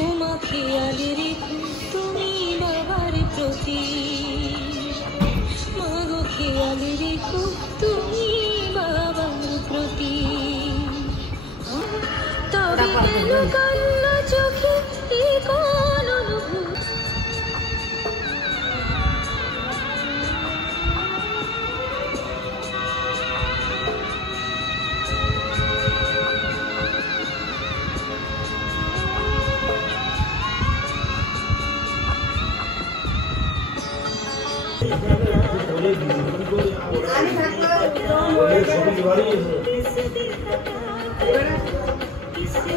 ওমা খেয়াল রেখো তুমি বাবার প্রতি, মাগো খেয়াল রেখো তুমি বাবার প্রতি। তবে কেন কান্না চোখে এই কোন অনুভূতি? किसी